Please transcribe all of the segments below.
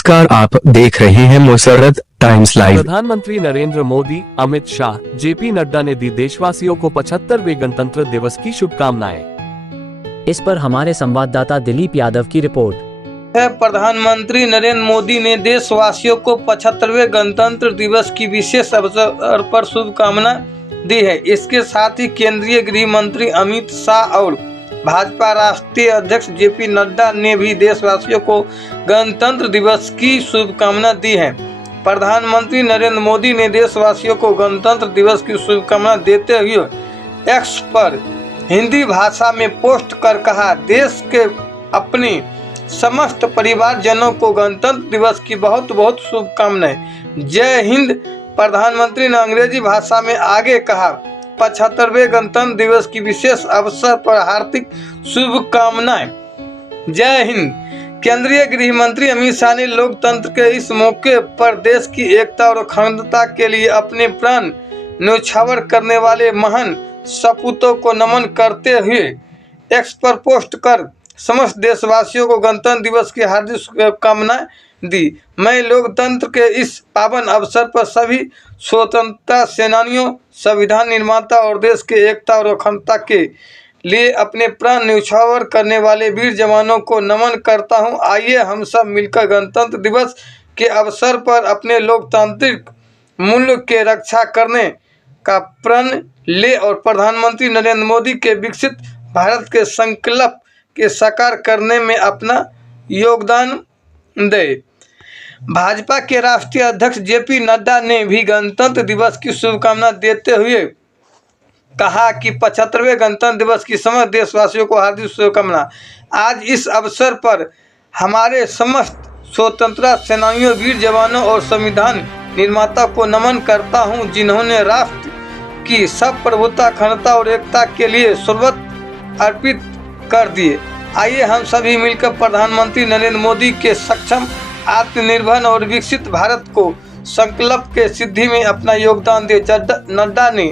नमस्कार, आप देख रहे हैं मुसर्रत टाइम्स लाइव। प्रधानमंत्री नरेंद्र मोदी, अमित शाह, जेपी नड्डा ने दी देशवासियों को 75वें गणतंत्र दिवस की शुभकामनाएं। इस पर हमारे संवाददाता दिलीप यादव की रिपोर्ट। प्रधानमंत्री नरेंद्र मोदी ने देशवासियों को 75वें गणतंत्र दिवस की विशेष अवसर पर शुभकामना दी है। इसके साथ ही केंद्रीय गृह मंत्री अमित शाह और भाजपा राष्ट्रीय अध्यक्ष जेपी नड्डा ने भी देशवासियों को गणतंत्र दिवस की शुभकामना दी है। प्रधानमंत्री नरेंद्र मोदी ने देशवासियों को गणतंत्र दिवस की शुभकामना देते हुए एक्स पर हिंदी भाषा में पोस्ट कर कहा, देश के अपने समस्त परिवारजनों को गणतंत्र दिवस की बहुत बहुत शुभकामनाएं। जय हिंद। प्रधानमंत्री ने अंग्रेजी भाषा में आगे कहा, 75वें गणतंत्र दिवस की विशेष अवसर पर हार्दिक शुभकामनाएं। जय हिंद। केंद्रीय गृह मंत्री अमित शाह ने लोकतंत्र के इस मौके पर देश की एकता और अखंडता के लिए अपने प्राण न्यौछावर करने वाले महान सपूतों को नमन करते हुए एक्स पर पोस्ट कर समस्त देशवासियों को गणतंत्र दिवस की हार्दिक शुभकामनाएं दी। मैं लोकतंत्र के इस पावन अवसर पर सभी स्वतंत्रता सेनानियों, संविधान निर्माता और देश के एकता और अखंडता के लिए अपने प्राण न्यौछावर करने वाले वीर जवानों को नमन करता हूं। आइए हम सब मिलकर गणतंत्र दिवस के अवसर पर अपने लोकतांत्रिक मूल्य के रक्षा करने का प्रण ले और प्रधानमंत्री नरेंद्र मोदी के विकसित भारत के संकल्प के साकार करने में अपना योगदान दे। भाजपा के राष्ट्रीय अध्यक्ष जेपी नड्डा ने भी गणतंत्र दिवस की शुभकामना देते हुए कहा कि 75वें गणतंत्र दिवस की समस्त देशवासियों को हार्दिक शुभकामना। आज इस अवसर पर हमारे समस्त स्वतंत्रता सेनानियों, वीर जवानों और संविधान निर्माता को नमन करता हूं, जिन्होंने राष्ट्र की संप्रभुता, अखंडता और एकता के लिए सर्वस्व अर्पित कर दिए। आइए हम सभी मिलकर प्रधानमंत्री नरेंद्र मोदी के सक्षम, आत्मनिर्भर और विकसित भारत को संकल्प के सिद्धि में अपना योगदान दे। नड्डा ने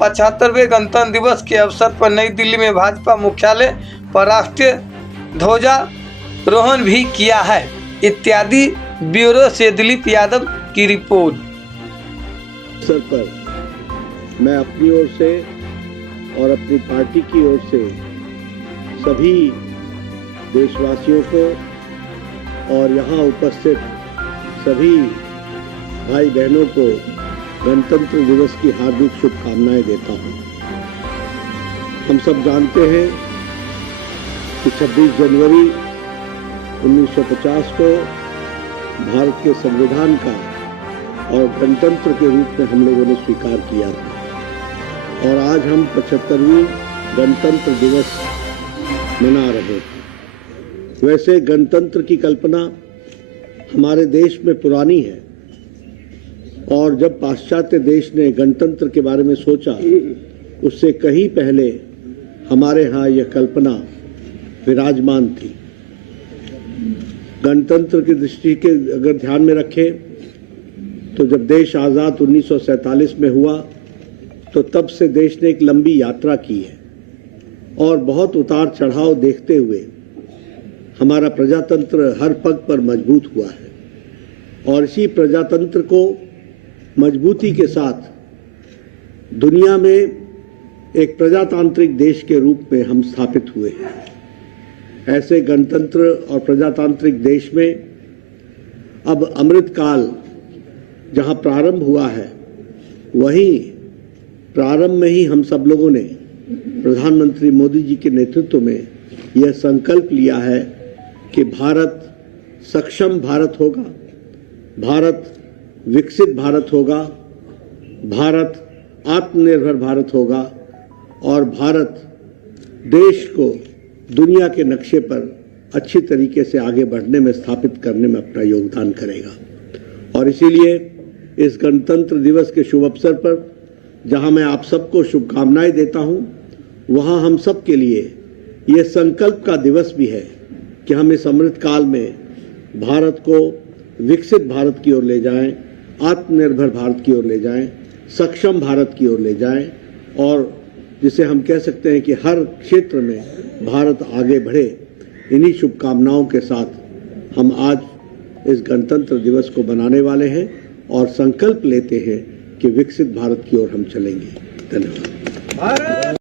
75वें गणतंत्र दिवस के अवसर पर नई दिल्ली में भाजपा मुख्यालय पर राष्ट्रीय ध्वजारोहण भी किया है। इत्यादि ब्यूरो से दिलीप यादव की रिपोर्ट। अवसर पर मैं अपनी ओर से और अपनी पार्टी की ओर से सभी देशवासियों को और यहाँ उपस्थित सभी भाई बहनों को गणतंत्र दिवस की हार्दिक शुभकामनाएं देता हूँ। हम सब जानते हैं कि 26 जनवरी 1950 को भारत के संविधान का और गणतंत्र के रूप में हम लोगों ने स्वीकार किया था और आज हम 75वीं गणतंत्र दिवस मना रहे हैं। वैसे गणतंत्र की कल्पना हमारे देश में पुरानी है और जब पाश्चात्य देश ने गणतंत्र के बारे में सोचा उससे कहीं पहले हमारे यहाँ यह कल्पना विराजमान थी। गणतंत्र की दृष्टि के अगर ध्यान में रखें तो जब देश आज़ाद 1947 में हुआ तो तब से देश ने एक लंबी यात्रा की है और बहुत उतार चढ़ाव देखते हुए हमारा प्रजातंत्र हर पग पर मजबूत हुआ है और इसी प्रजातंत्र को मजबूती के साथ दुनिया में एक प्रजातांत्रिक देश के रूप में हम स्थापित हुए हैं। ऐसे गणतंत्र और प्रजातांत्रिक देश में अब अमृत काल जहां प्रारंभ हुआ है, वहीं प्रारंभ में ही हम सब लोगों ने प्रधानमंत्री मोदी जी के नेतृत्व में यह संकल्प लिया है कि भारत सक्षम भारत होगा, भारत विकसित भारत होगा, भारत आत्मनिर्भर भारत होगा और भारत देश को दुनिया के नक्शे पर अच्छी तरीके से आगे बढ़ने में, स्थापित करने में अपना योगदान करेगा। और इसीलिए इस गणतंत्र दिवस के शुभ अवसर पर जहां मैं आप सबको शुभकामनाएं देता हूं, वहां हम सब के लिए यह संकल्प का दिवस भी है कि हम इस अमृत काल में भारत को विकसित भारत की ओर ले जाएं, आत्मनिर्भर भारत की ओर ले जाएं, सक्षम भारत की ओर ले जाएं और जिसे हम कह सकते हैं कि हर क्षेत्र में भारत आगे बढ़े। इन्हीं शुभकामनाओं के साथ हम आज इस गणतंत्र दिवस को मनाने वाले हैं और संकल्प लेते हैं कि विकसित भारत की ओर हम चलेंगे। धन्यवाद।